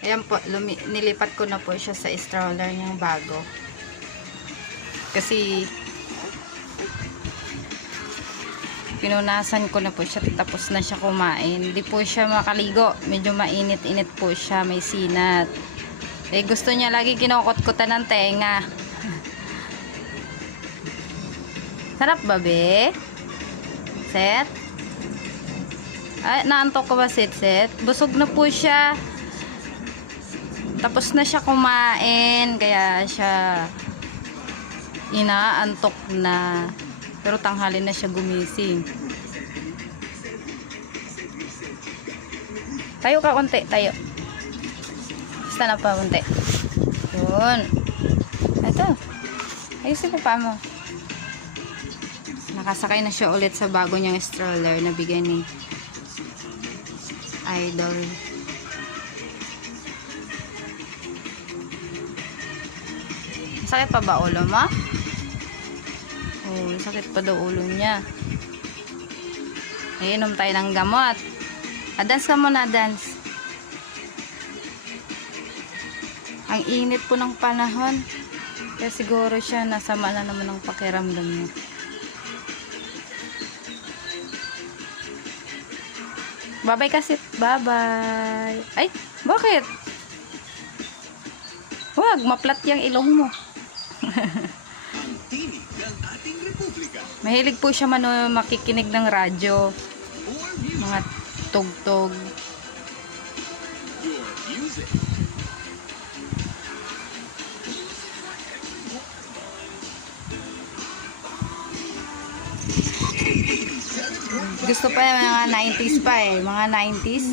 Ayan po, nilipat ko na po siya sa stroller niyang bago. Kasi pinunasan ko na po siya, tapos na siya kumain. Hindi po siya makaligo. Medyo mainit-init po siya, may sinat. Eh, gusto niya lagi kinokot-kotan ng tenga. Sarap ba, be? Set? Ay, naantok ko ba, Set? Busog na po siya. Tapos na siya kumain, kaya siya inaantok na. Pero tanghali na siya gumising. Tayo ka konti, tayo. Basta na pa konti. Yun. Ito. Ayusin mo pa mo. Nakasakay na siya ulit sa bago niyang stroller na bigay ni Idol. Sakit pa ba ulo mo? Oh, sakit pa daw ulo niya. Iinom tayo ng gamot. Dance ka muna, dance. Ang init po ng panahon. Kaya siguro siya nasama na naman ang pakiramdam niya. Bye-bye kasi. Bye-bye. Ay, bakit? Huwag, maplat yung ilong mo. Mahilig po siya makikinig ng radyo, mga tugtog. Gusto pa yung mga 90s pa eh, mga 90s.